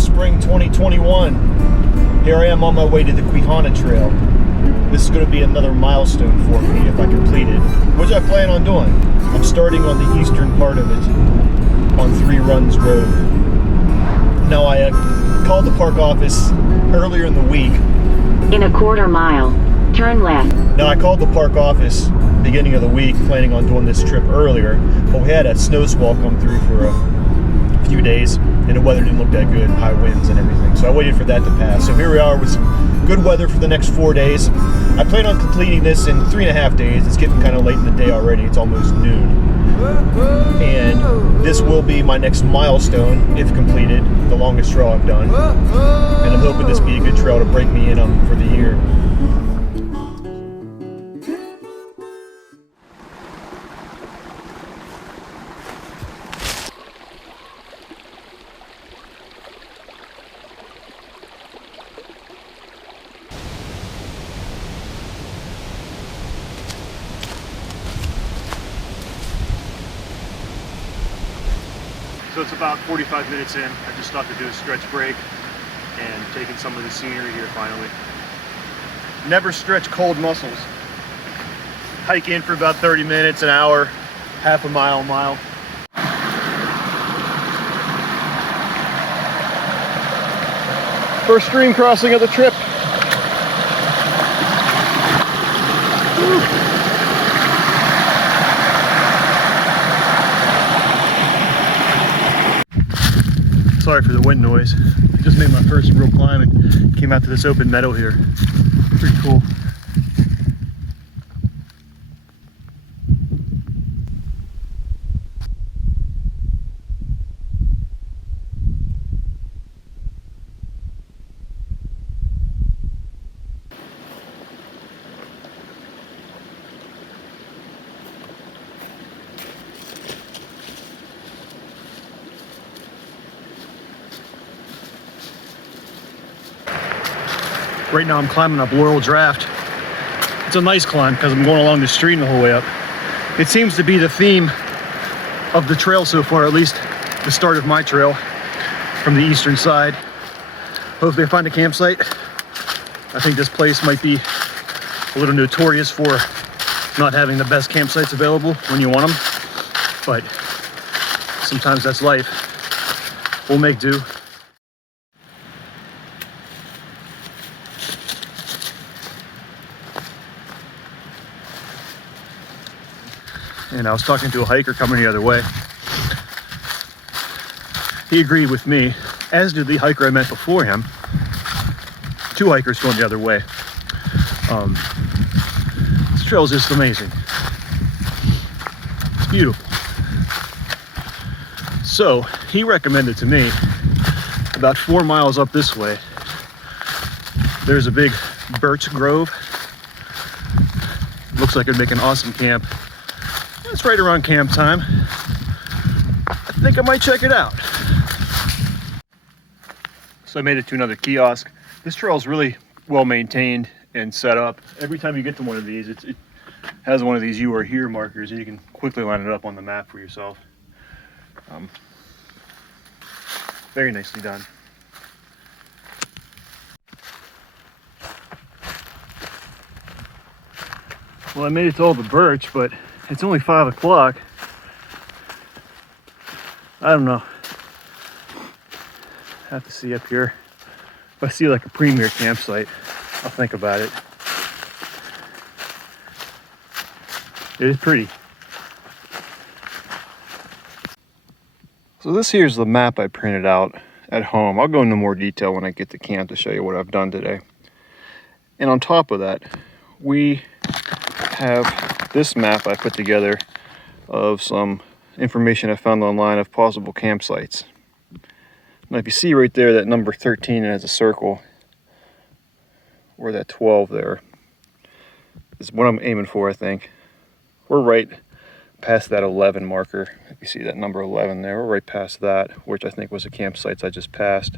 spring 2021. Here I am on my way to the Quehanna Trail. This is going to be another milestone for me if I complete it, which I plan on doing. I'm starting on the eastern part of it, on 3 Runs Road. Now I called the park office earlier in the week. In a quarter mile, turn left. Now I called the park office beginning of the week, planning on doing this trip earlier, but we had a snow squall come through for a few days, and the weather didn't look that good, high winds and everything. So I waited for that to pass. So here we are with some good weather for the next 4 days. I plan on completing this in 3.5 days. It's getting kind of late in the day already. It's almost noon. And this will be my next milestone, if completed, the longest trail I've done. And I'm hoping this be a good trail to break me in on for the year. So it's about 45 minutes in. I just stopped to do a stretch break and taking some of the scenery here finally. Never stretch cold muscles. Hike in for about 30 minutes, an hour, half a mile, mile. First stream crossing of the trip. Woo. Sorry for the wind noise. I just made my first real climb and came out to this open meadow here. Pretty cool. Right now I'm climbing up Laurel Draft. It's a nice climb because I'm going along the stream the whole way up. It seems to be the theme of the trail so far, at least the start of my trail from the eastern side. Hopefully I find a campsite. I think this place might be a little notorious for not having the best campsites available when you want them, but sometimes that's life. We'll make do. And I was talking to a hiker coming the other way. He agreed with me, as did the hiker I met before him. 2 hikers going the other way. This trail is just amazing. It's beautiful. So he recommended to me, about 4 miles up this way, there's a big birch grove. Looks like it'd make an awesome camp. It's right around camp time. I think I might check it out. So I made it to another kiosk. This trail is really well maintained and set up. Every time you get to one of these, it has one of these "You Are Here" markers, and you can quickly line it up on the map for yourself. Very nicely done. Well, I made it to all the birch, but it's only 5 o'clock. I don't know. Have to see up here. If I see like a premier campsite, I'll think about it. It is pretty. So this here's the map I printed out at home. I'll go into more detail when I get to camp to show you what I've done today. And on top of that, we have this map I put together of some information I found online of possible campsites. Now if you see right there that number 13 has a circle, or that 12 there, is what I'm aiming for, I think. We're right past that 11 marker. If you see that number 11 there, we're right past that, which I think was the campsites I just passed.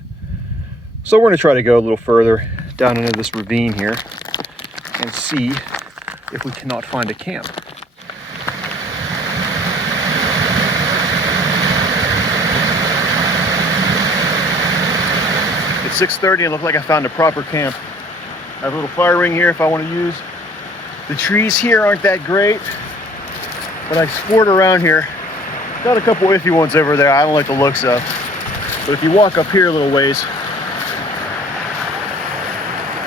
So we're going to try to go a little further down into this ravine here and see if we cannot find a camp. It's 6:30 and it looks like I found a proper camp. I have a little fire ring here if I want to use. The trees here aren't that great, but I explored around here. Got a couple iffy ones over there I don't like the looks of. But if you walk up here a little ways,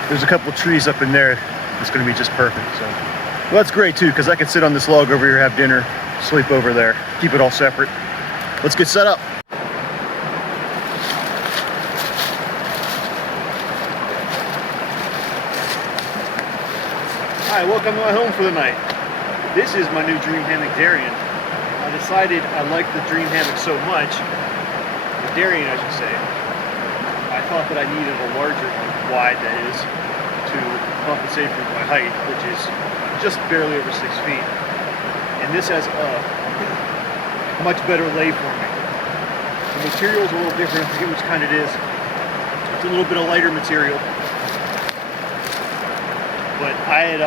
there's a couple trees up in there. It's gonna be just perfect. So, well, that's great too, because I can sit on this log over here, have dinner, sleep over there, keep it all separate. Let's get set up. Hi, welcome to my home for the night. This is my new Dream Hammock Darien. I decided I liked the Dream Hammock so much, the Darien I should say, I thought that I needed a larger one, wide that is, to compensate for my height, which is just barely over 6 feet. And this has a much better lay for me. The material is a little different, I forget which kind it is. It's a little bit of lighter material. But I had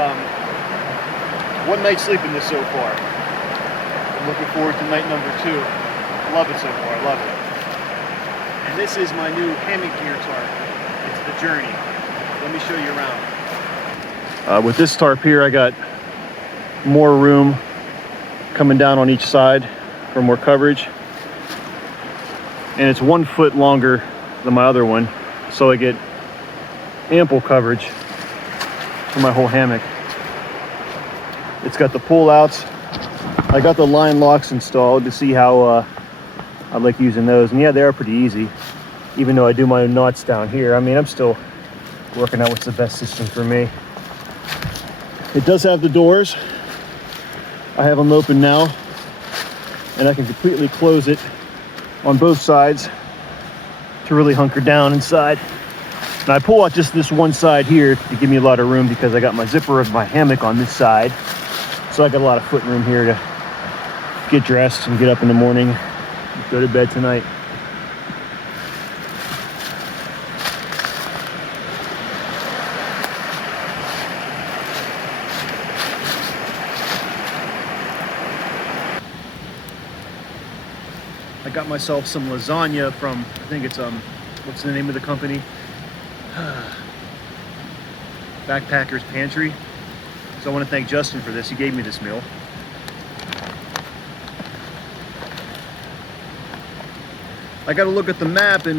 one night sleep in this so far. I'm looking forward to night number 2. Love it so far, I love it. And this is my new hammock gear tarp. It's the Journey. Let me show you around. With this tarp here, I got more room coming down on each side for more coverage. And it's 1 foot longer than my other one, so I get ample coverage for my whole hammock. It's got the pull outs. I got the line locks installed to see how I like using those. And yeah, they are pretty easy, even though I do my own knots down here. I mean, I'm still working out what's the best system for me. It does have the doors. I have them open now, and I can completely close it on both sides to really hunker down inside. And I pull out just this one side here to give me a lot of room because I got my zipper of my hammock on this side. So I got a lot of foot room here to get dressed and get up in the morning, go to bed tonight. I got myself some lasagna from, I think it's, what's the name of the company? Backpacker's Pantry. So I want to thank Justin for this. He gave me this meal. I got to look at the map and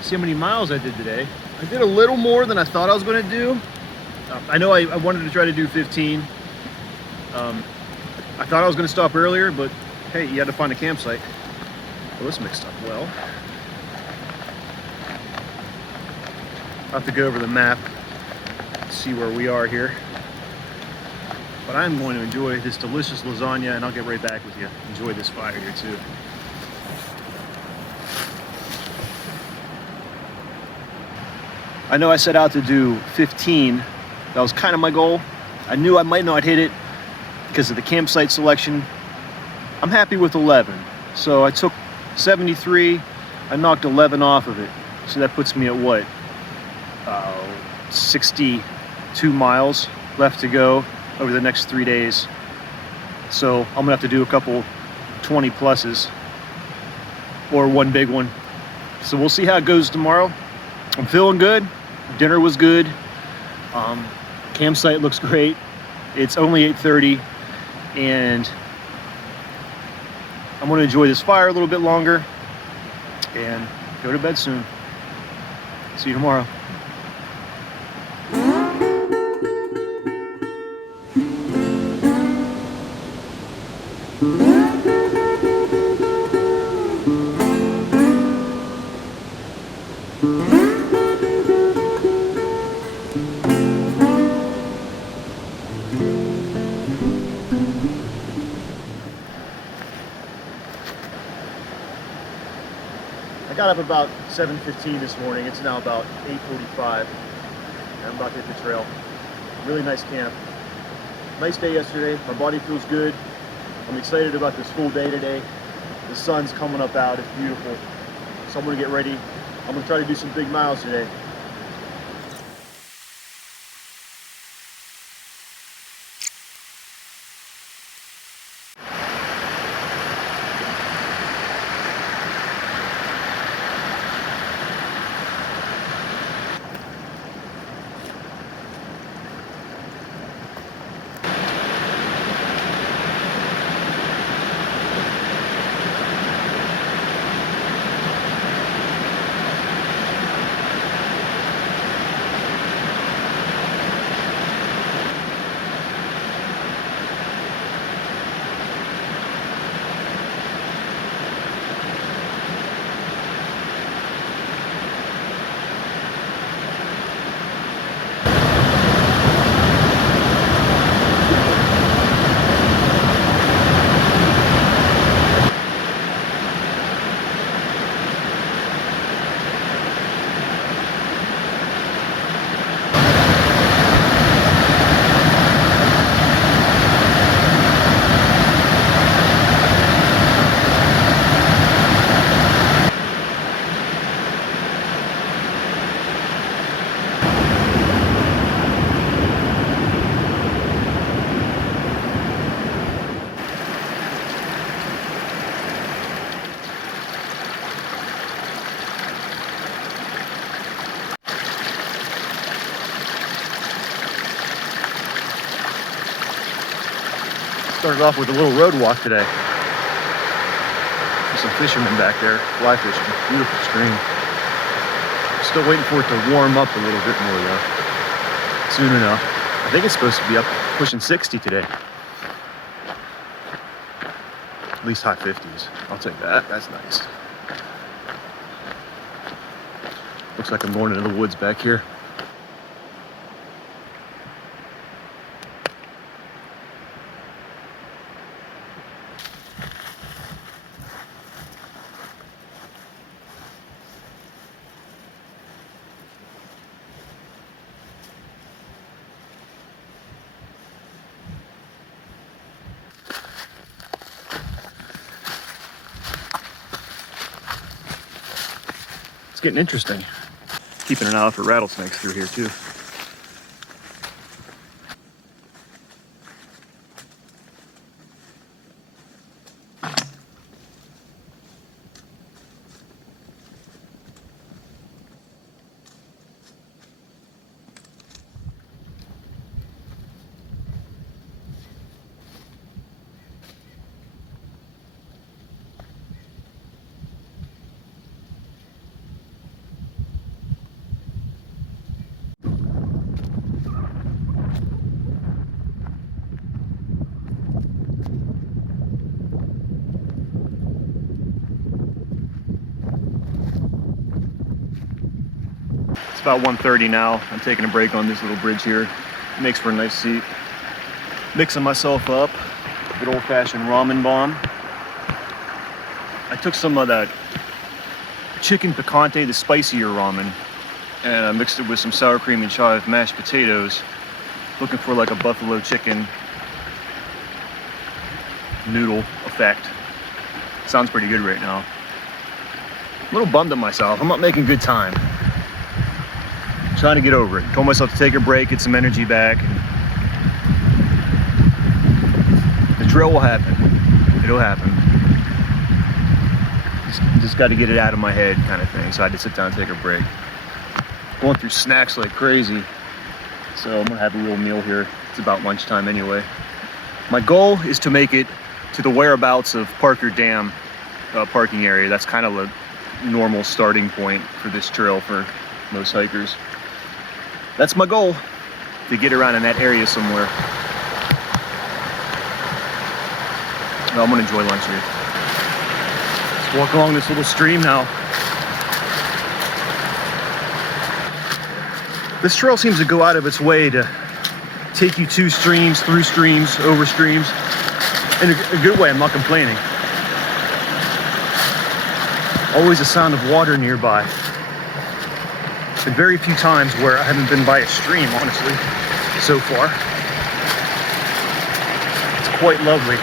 see how many miles I did today. I did a little more than I thought I was going to do. I know I wanted to try to do 15. I thought I was going to stop earlier, but hey, you had to find a campsite. Well, this mixed up well. I'll have to go over the map, see where we are here. But I'm going to enjoy this delicious lasagna, and I'll get right back with you. Enjoy this fire here too. I know I set out to do 15. That was kind of my goal. I knew I might not hit it because of the campsite selection. I'm happy with 11. So I took 73, I knocked 11 off of it. So that puts me at what? 62 miles left to go over the next 3 days. So I'm gonna have to do a couple 20 pluses or one big one. So we'll see how it goes tomorrow. I'm feeling good. Dinner was good. Campsite looks great. It's only 8:30 and I'm gonna enjoy this fire a little bit longer and go to bed soon. See you tomorrow. I got up about 7:15 this morning. It's now about 8:45. I'm about to hit the trail. Really nice camp. Nice day yesterday. My body feels good. I'm excited about this full day today. The sun's coming up out. It's beautiful. So I'm gonna get ready. I'm gonna try to do some big miles today. Started off with a little road walk today. There's some fishermen back there, fly fishing. Beautiful stream. Still waiting for it to warm up a little bit more though. Soon enough. I think it's supposed to be up pushing 60 today. At least high 50s. I'll take that. That's nice. Looks like I'm going into the woods back here. It's getting interesting. Keeping an eye out for rattlesnakes through here too. It's about 1:30 now. I'm taking a break on this little bridge here. It makes for a nice seat. Mixing myself up. Good old-fashioned ramen bomb. I took some of that chicken picante, the spicier ramen, and I mixed it with some sour cream and chive mashed potatoes. Looking for like a buffalo chicken noodle effect. Sounds pretty good right now. A little bummed at myself. I'm not making good time. Trying to get over it. Told myself to take a break, get some energy back. And the trail will happen. It'll happen. Just got to get it out of my head kind of thing. So I had to sit down and take a break. Going through snacks like crazy. So I'm gonna have a real meal here. It's about lunchtime anyway. My goal is to make it to the whereabouts of Parker Dam parking area. That's kind of a normal starting point for this trail for most hikers. That's my goal, to get around in that area somewhere. Well, I'm gonna enjoy lunch here. Let's walk along this little stream now. This trail seems to go out of its way to take you to streams, through streams, over streams. In a good way, I'm not complaining. Always a sound of water nearby. Been very few times where I haven't been by a stream, honestly, so far. It's quite lovely.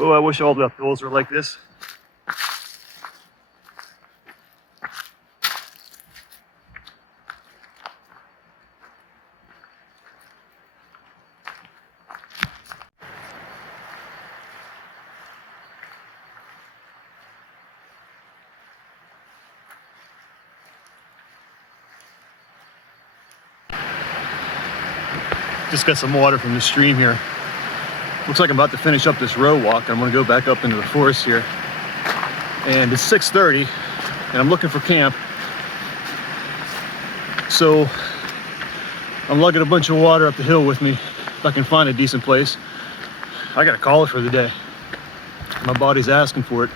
Oh, I wish all the uphills were like this. Just got some water from the stream here. Looks like I'm about to finish up this road walk. I'm gonna go back up into the forest here. And it's 6:30 and I'm looking for camp. So I'm lugging a bunch of water up the hill with me. If I can find a decent place, I gotta call it for the day. My body's asking for it.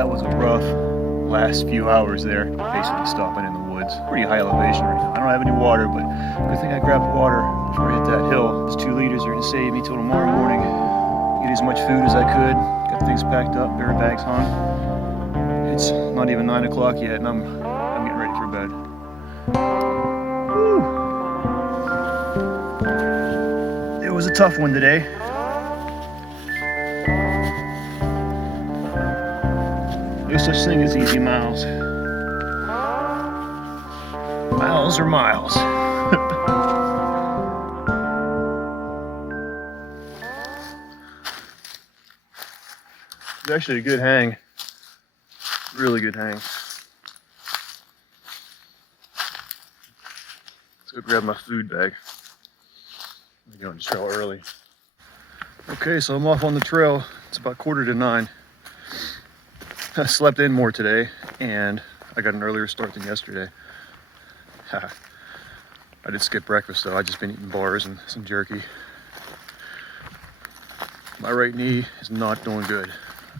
that was a rough last few hours there, basically stopping in the woods. Pretty high elevation right now. I don't have any water, but good thing I grabbed water before I hit that hill. Those 2 liters are gonna save me till tomorrow morning. Get as much food as I could. Got things packed up, bear bags hung. It's not even 9 o'clock yet, and I'm getting ready for bed. Woo. It was a tough one today. No such thing as easy miles. Miles are miles. It's actually a good hang. Really good hang. Let's go grab my food bag. I'm going to trail early. Okay, so I'm off on the trail. It's about 8:45. I slept in more today, and I got an earlier start than yesterday. I did skip breakfast though. I just been eating bars and some jerky. My right knee is not doing good.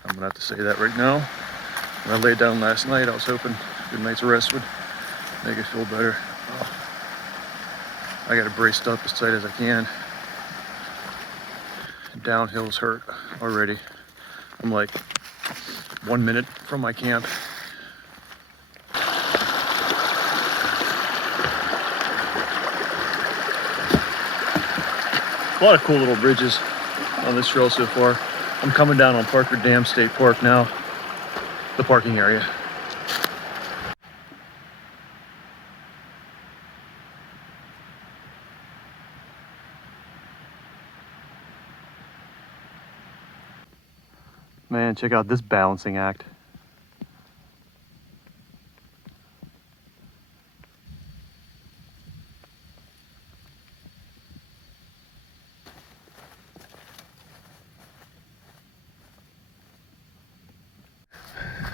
I'm gonna have to say that right now. When I laid down last night, I was hoping a good night's rest would make it feel better. Oh, I got it braced up as tight as I can. Downhill's hurt already. I'm like 1 minute from my camp. A lot of cool little bridges on this trail so far. I'm coming down on Parker Dam State Park now, the parking area. Man, check out this balancing act.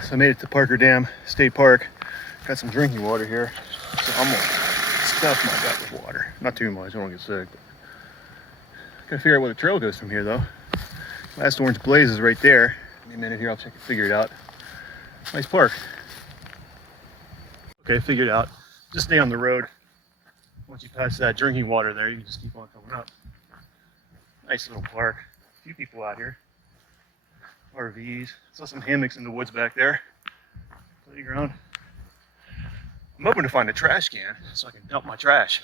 So I made it to Parker Dam State Park. Got some drinking water here. So I'm gonna stuff my gut with water. Not too much, I don't get sick. Gotta figure out where the trail goes from here though. Last orange blaze is right there. Give me a minute here, I'll figure it out. Nice park. Okay, figured it out. Just stay on the road. Once you pass that drinking water there, you can just keep on coming up. Nice little park. A few people out here. RVs. Saw some hammocks in the woods back there. Playground. I'm hoping to find a trash can so I can dump my trash.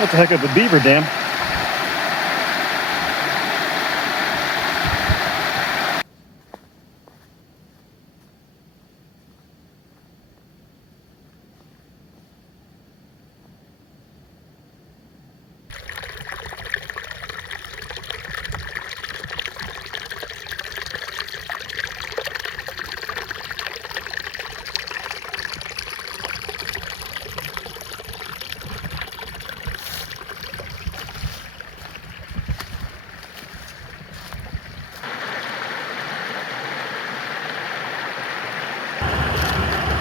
That's a heck of a beaver dam.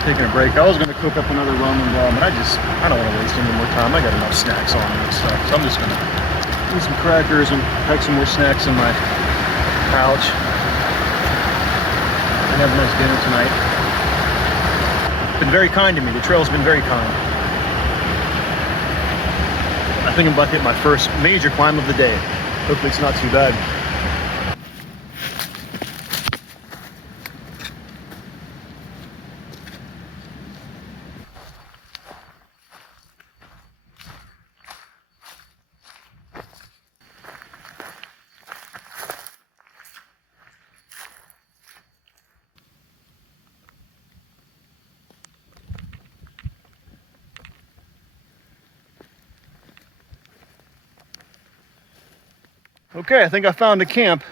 Taking a break. I was going to cook up another ramen ramen, but I don't want to waste any more time. I got enough snacks on me and stuff, so I'm just going to eat some crackers and pack some more snacks in my pouch and have a nice dinner tonight. Been very kind to me. The trail's been very kind. I think I'm about to hit my first major climb of the day. Hopefully it's not too bad. Okay, I think I found a camp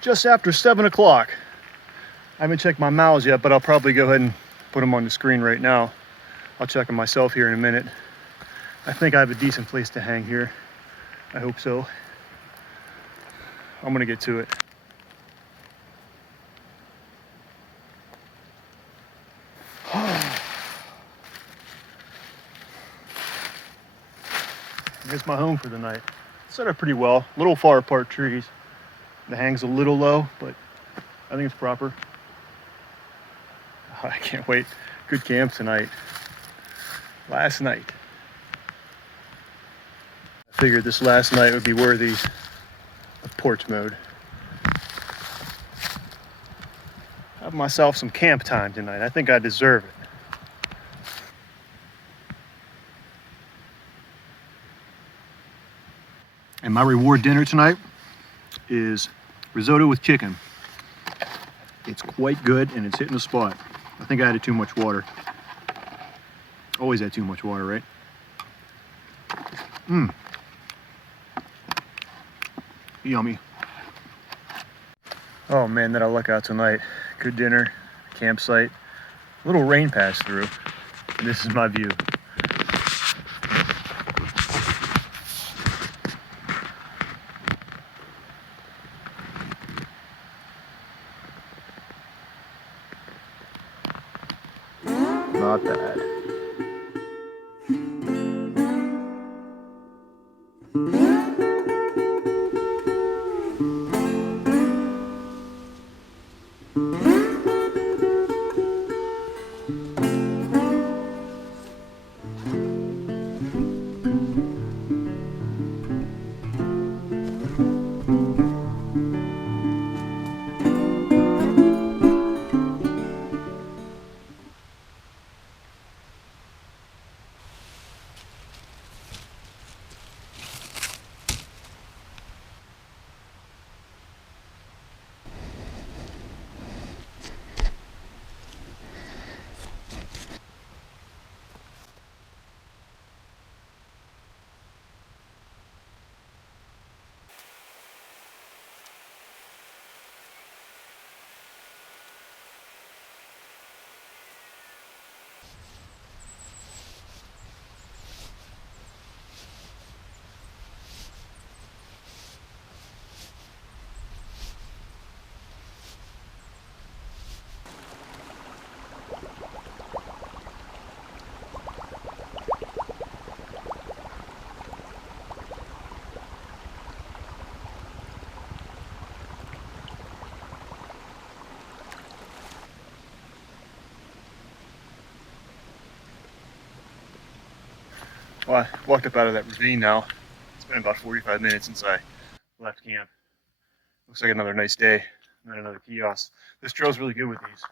just after 7 o'clock. I haven't checked my miles yet, but I'll probably go ahead and put them on the screen right now. I'll check them myself here in a minute. I think I have a decent place to hang here. I hope so. I'm gonna get to it. Here's my home for the night. Set up pretty well. A little far apart trees. The hang's a little low, but I think it's proper. Oh, I can't wait. Good camp tonight. Last night. I figured this last night would be worthy of porch mode. Have myself some camp time tonight. I think I deserve it. And my reward dinner tonight is risotto with chicken. It's quite good and it's hitting the spot. I think I added too much water. Always add too much water, right? Yummy. Oh man, did I luck out tonight. Good dinner, campsite, a little rain passed through, and this is my view. Not bad. Well, I walked up out of that ravine now. It's been about 45 minutes since I left camp. Looks like another nice day, not another kiosk. This trail's really good with these.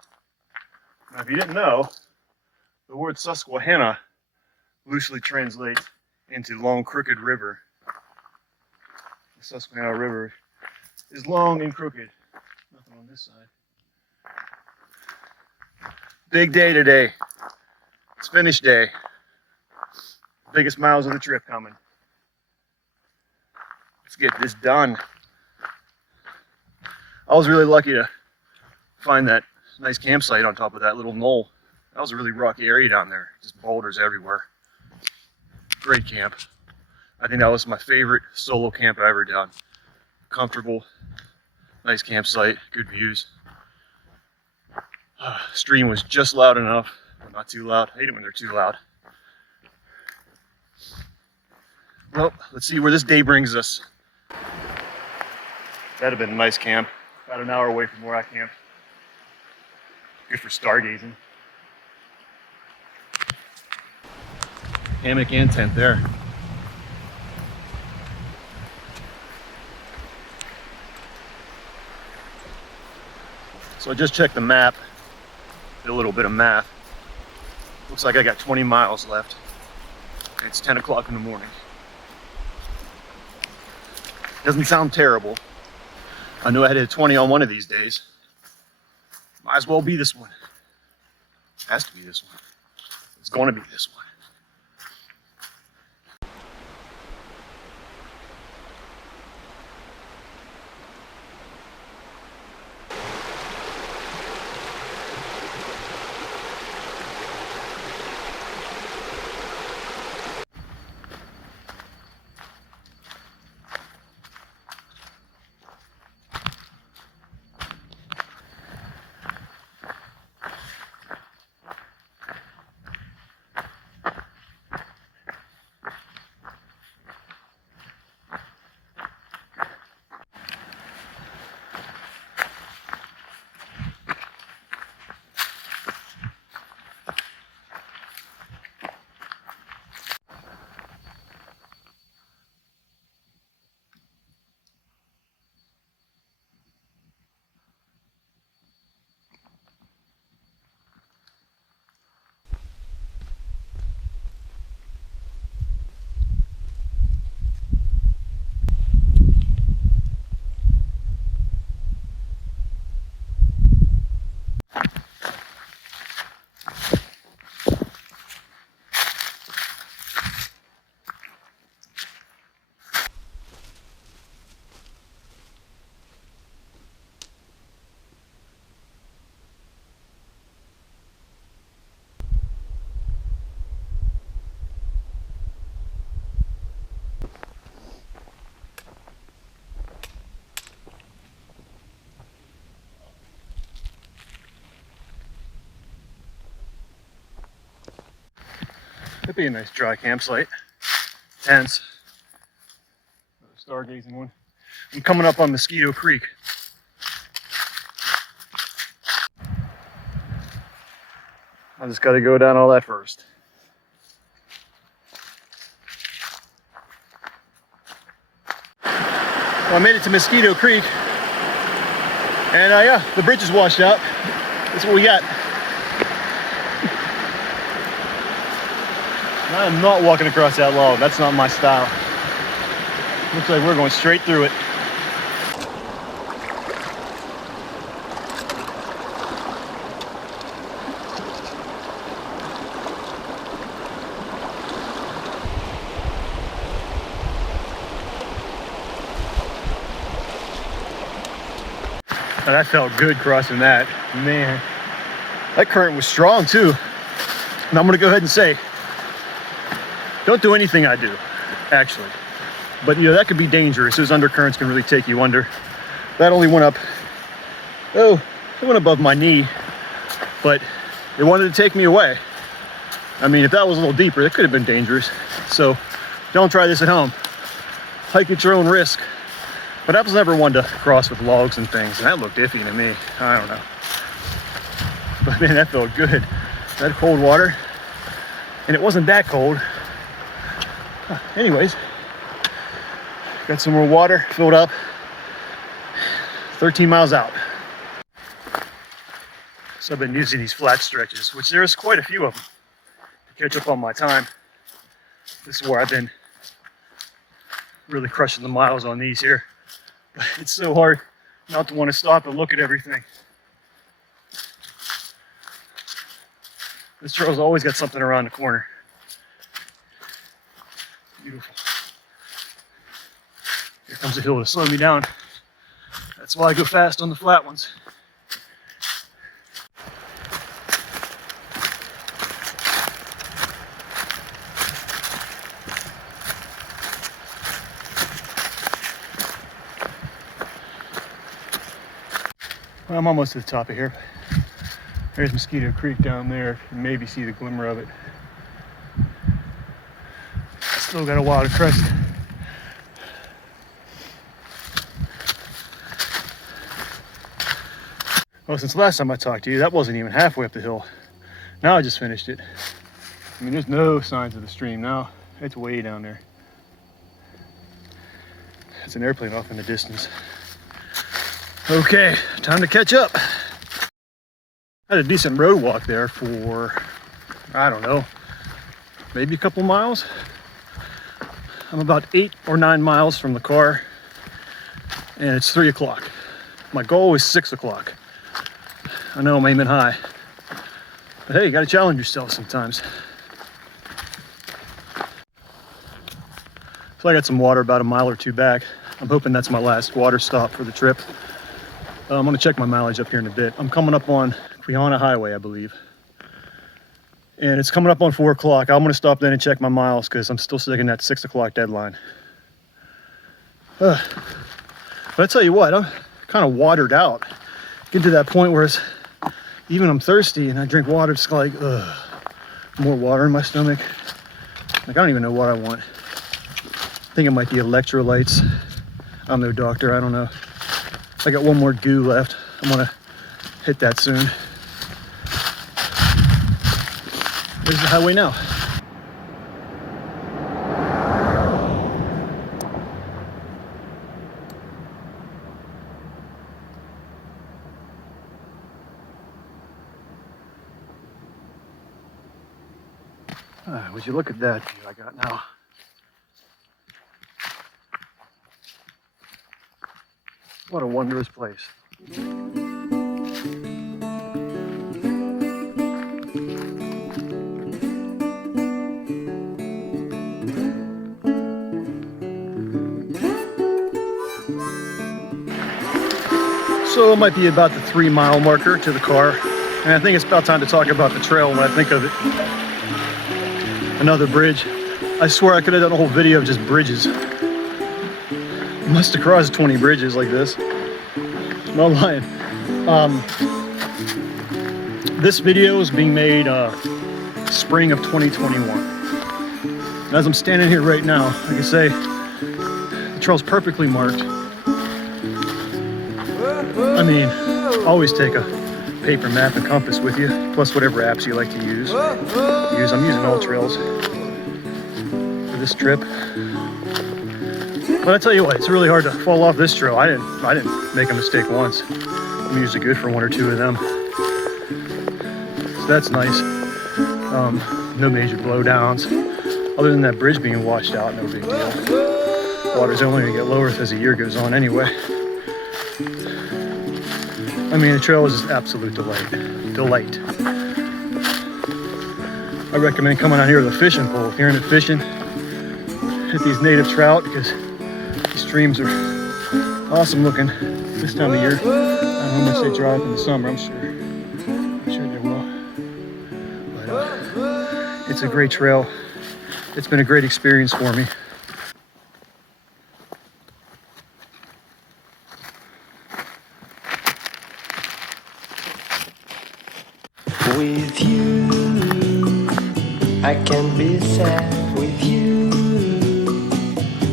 Now, if you didn't know, the word Susquehanna loosely translates into long, crooked river. The Susquehanna River is long and crooked. Nothing on this side. Big day today. It's finish day. Biggest miles of the trip coming. Let's get this done. I was really lucky to find that nice campsite on top of that little knoll. That was a really rocky area down there. Just boulders everywhere. Great camp. I think that was my favorite solo camp I ever done. Comfortable, nice campsite, good views. Stream was just loud enough, but not too loud. I hate it when they're too loud. Well, let's see where this day brings us. That'd have been a nice camp. About an hour away from where I camped. Good for stargazing. Hammock and tent there. So I just checked the map, did a little bit of math. Looks like I got 20 miles left. It's 10 o'clock in the morning. Doesn't sound terrible. I knew I had hit 20 on one of these days. Might as well be this one. Has to be this one. It's going to be this one. That'd be a nice dry campsite. Tents. Stargazing one. I'm coming up on Mosquito Creek. I just got to go down all that first. Well, I made it to Mosquito Creek, and yeah, the bridge is washed out. That's what we got. I am not walking across that log. That's not my style. Looks like we're going straight through it. Oh, that felt good crossing that. Man, that current was strong too. And I'm gonna go ahead and say, don't do anything I do, actually. But you know, that could be dangerous. Those undercurrents can really take you under. That only went up, oh, it went above my knee, but it wanted to take me away. I mean, if that was a little deeper, it could have been dangerous. So don't try this at home. Hike at your own risk. But I was never one to cross with logs and things, and that looked iffy to me. I don't know. But man, that felt good. That cold water, and it wasn't that cold. Anyways, got some more water filled up. 13 miles out. So I've been using these flat stretches, which there's quite a few of them, to catch up on my time. This is where I've been really crushing the miles on these here. But it's so hard not to want to stop and look at everything. This trail's always got something around the corner. Beautiful. Here comes a hill to slow me down. That's why I go fast on the flat ones. Well, I'm almost to the top of here. There's Mosquito Creek down there. You can maybe see the glimmer of it. Still got a while to crest. Well, since last time I talked to you, that wasn't even halfway up the hill. Now I just finished it. I mean, there's no signs of the stream now. It's way down there. It's an airplane off in the distance. Okay, time to catch up. I had a decent road walk there for, I don't know, maybe a couple miles. I'm about 8 or 9 miles from the car, and it's 3 o'clock. My goal is 6 o'clock. I know I'm aiming high, but hey, you gotta challenge yourself sometimes. So I got some water about a mile or two back. I'm hoping that's my last water stop for the trip. I'm gonna check my mileage up here in a bit. I'm coming up on Quehanna Highway, I believe. And it's coming up on 4 o'clock. I'm gonna stop then and check my miles because I'm still sticking that 6 o'clock deadline. But I tell you what, I'm kind of watered out. Get to that point where it's, even I'm thirsty and I drink water, it's like, more water in my stomach. Like, I don't even know what I want. I think it might be electrolytes. I'm no doctor, I don't know. I got one more goo left. I'm gonna hit that soon. There's the highway now. Would you look at that view I got now? What a wondrous place. So it might be about the 3 mile marker to the car. And I think it's about time to talk about the trail when I think of it. Another bridge. I swear I could have done a whole video of just bridges. Must have crossed 20 bridges like this. No lying. This video is being made spring of 2021. And as I'm standing here right now, like I say, the trail's perfectly marked. I mean, always take a paper map and compass with you, plus whatever apps you like to use. I'm using All Trails for this trip. But I tell you what, it's really hard to fall off this trail. I didn't make a mistake once. I'm usually good for one or two of them. So that's nice. No major blowdowns. Other than that bridge being washed out, no big deal. Water's only gonna get lower as the year goes on anyway. I mean, the trail is just absolute delight. I recommend coming out here with a fishing pole if you're into fishing. Hit these native trout because the streams are awesome looking this time of year. I don't know how much they dry up in the summer, I'm sure they will. But it's a great trail. It's been a great experience for me. With you, I can't be sad with you.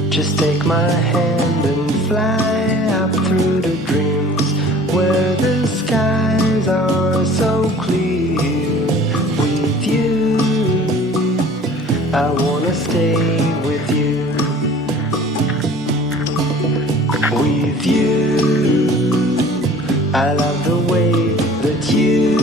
Just take my hand and fly up through the dreams where the skies are so clear. With you, I wanna stay with you. With you, I love the way that you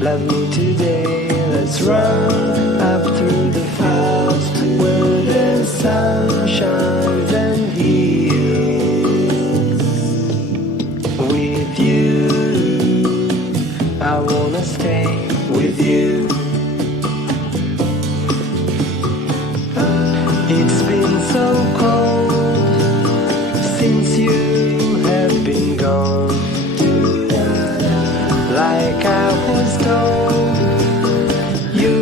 love me today. Let's run up through the fields where the sun shines and heals. With you, I wanna stay with you. It's been so cold since you have been gone. Like I was told, you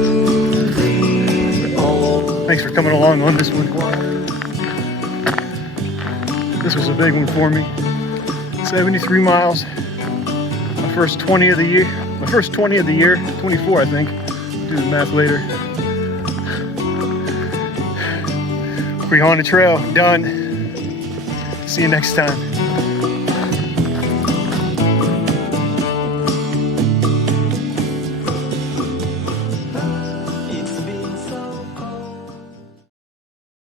the old. Thanks for coming along on this one. This was a big one for me. 73 miles. My first 20 of the year. 24 I think. Do the math later. Quehanna Trail, done. See you next time.